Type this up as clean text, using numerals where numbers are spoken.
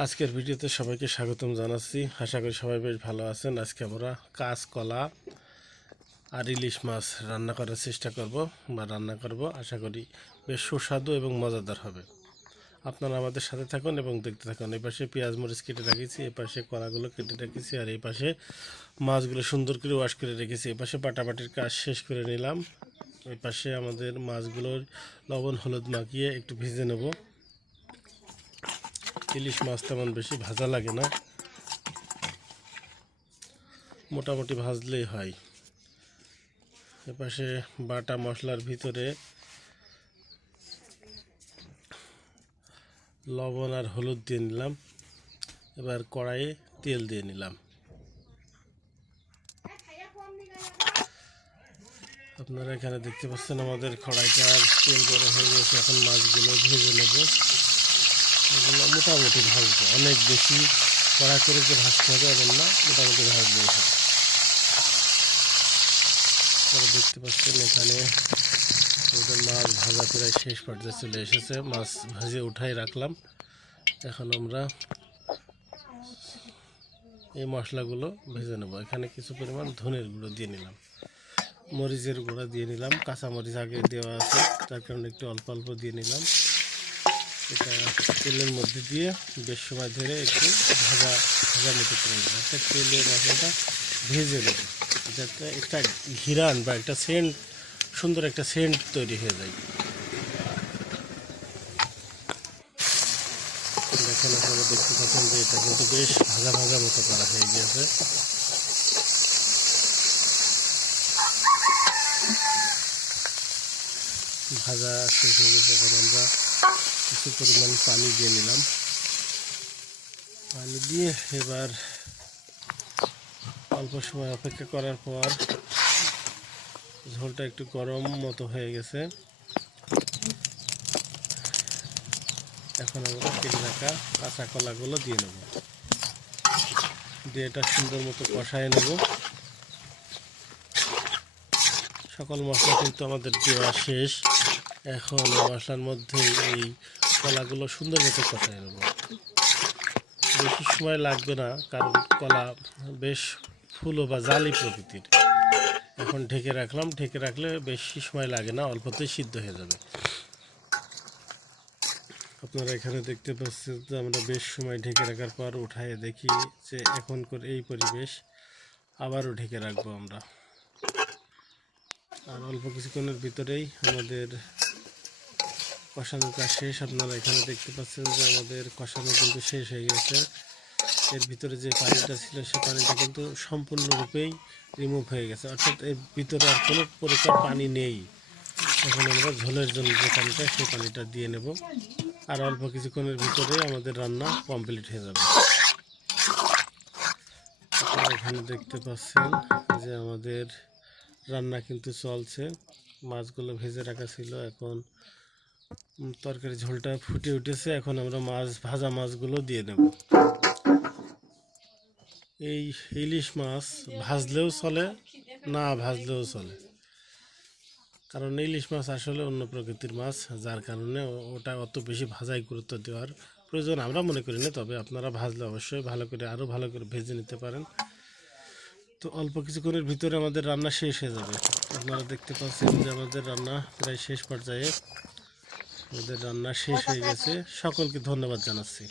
আজকের ভিডিওতে সবাইকে স্বাগতম জানাচ্ছি। আশা করি সবাই বেশ ভালো আছেন। আজকে আমরা কাঁচকলা আর ইলিশ মাছ রান্না করার চেষ্টা করব বা রান্না করব। আশা করি বেশ সুস্বাদু এবং মজাদার হবে। আপনারা আমাদের সাথে থাকুন এবং দেখতে থাকুন। এই পাশে পেঁয়াজ মরিচ কেটে রেখেছি, এই পাশে কলাগুলো কেটে রেখেছি, আর এই পাশে মাছগুলো সুন্দর করে ওয়াশ করে রেখেছি। এই পাশে বাটাবাটির কাজ শেষ করে নিলাম। এই পাশে আমাদের মাছগুলোর লবণ হলুদ মাখিয়ে একটু ভেজে নেব। ইলিশ মাছ তেমন বেশি ভাজা লাগে না, মোটামুটি ভাজলেই হয়। এপাশে বাটা মশলার ভিতরে লবণ আর হলুদ দিয়ে নিলাম। এবার কড়াইয়ে তেল দিয়ে নিলাম। আপনারা এখানে দেখতে পাচ্ছেন আমাদের কড়াইটার তেল গরম হয়ে গেছে। এখন মাছগুলো ভেজে নেব। এগুলো মোটামুটি ভাজবো, অনেক বেশি কড়া করে যে ভাজতে হবে এমন না, মোটামুটি ভাজলেই হয়। আপনারা দেখতে পাচ্ছেন এখানে আমাদের মাছ ভাজা প্রায় শেষ পর্যায়ে চলে এসেছে। মাছ ভাজে উঠাই রাখলাম। এখন আমরা এই মশলাগুলো ভেজে নেব। এখানে কিছু পরিমাণ ধনের গুঁড়ো দিয়ে নিলাম, মরিচের গুঁড়া দিয়ে নিলাম। কাঁচা মরিচ আগে দেওয়া আছে, তার কারণে একটু অল্প অল্প দিয়ে নিলাম। এটা তেলের মধ্যে দিয়ে বেশ সময় ধরে একটু ভাজা মতো করে নেব। অর্থাৎ তেলে মশলাটা ভেজে নেব, যাতে একটা ঘিরান বা একটা সেন্ট, সুন্দর একটা সেন্ট তৈরি হয়ে যায়। দেখেন, আপনারা দেখতে পাচ্ছেন যে এটা কিন্তু বেশ ভাজা মতো করা হয়ে গিয়েছে। ভাজা শেষ হয়ে গেছে। এখন আমরা কিছু পরিমাণ পানি দিয়ে নিলাম। পানি দিয়ে এবার অল্প সময় অপেক্ষা করার পর ঝোলটা একটু গরম মতো হয়ে গেছে। এখন আমরা কেটে রাখা কাঁচা কলাগুলো দিয়ে নেব, দিয়ে এটা সুন্দর মতো কষায় নেব। সকল মশলা কিন্তু আমাদের দেওয়া শেষ। এখন মশলার মধ্যে এই কলাগুলো সুন্দর মতো কষায় নেব। বেশি সময় লাগবে না, কারণ কলা বেশ ফুলো বা জালি প্রকৃতির। এখন ঢেকে রাখলাম। ঢেকে রাখলে বেশি সময় লাগে না, অল্পতেই সিদ্ধ হয়ে যাবে। আপনারা এখানে দেখতে পাচ্ছেন যে আমরা বেশ সময় ঢেকে রাখার পর উঠায় দেখি যে এখন করে এই পরিবেশ। আবারও ঢেকে রাখবো আমরা। আর অল্প কিছুক্ষণের ভিতরেই আমাদের কষানো কাজ শেষ। আপনারা এখানে দেখতে পাচ্ছেন যে আমাদের কষানো কিন্তু শেষ হয়ে গেছে। এর ভিতরে যে পানিটা ছিল সে পানিটা কিন্তু সম্পূর্ণরূপেই রিমুভ হয়ে গেছে, অর্থাৎ এর ভিতরে আর কোনো প্রকার পানি নেই। এখন আমরা ঝোলের জন্য যে পানিটা, সেই পানিটা দিয়ে নেব। আর অল্প কিছুক্ষণের ভিতরে আমাদের রান্না কমপ্লিট হয়ে যাবে। আপনারা এখানে দেখতে পাচ্ছেন যে আমাদের রান্না কিন্তু চলছে। মাছগুলো ভেজে রাখা ছিল, এখন তরকারি ঝোলটা ফুটে উঠেছে। এখন আমরা ভাজা মাছগুলো দিয়ে নেব। এই ইলিশ মাছ ভাজলেও চলে, না ভাজলেও চলে, কারণ ইলিশ মাছ আসলে অন্য প্রকৃতির মাছ, যার কারণে ওটা অত বেশি ভাজায় গুরুত্ব দেওয়ার প্রয়োজন আমরা মনে করি না। তবে আপনারা ভাজলে অবশ্যই ভালো করে, আরও ভালো করে ভেজে নিতে পারেন। তো অল্প কিছুক্ষণের ভিতরে আমাদের রান্না শেষ হয়ে যাবে। আপনারা দেখতে পাচ্ছেন যে আমাদের রান্না প্রায় শেষ পর্যায়ে। আমাদের রান্না শেষ হয়ে গেছে। সকলকে ধন্যবাদ জানাচ্ছি।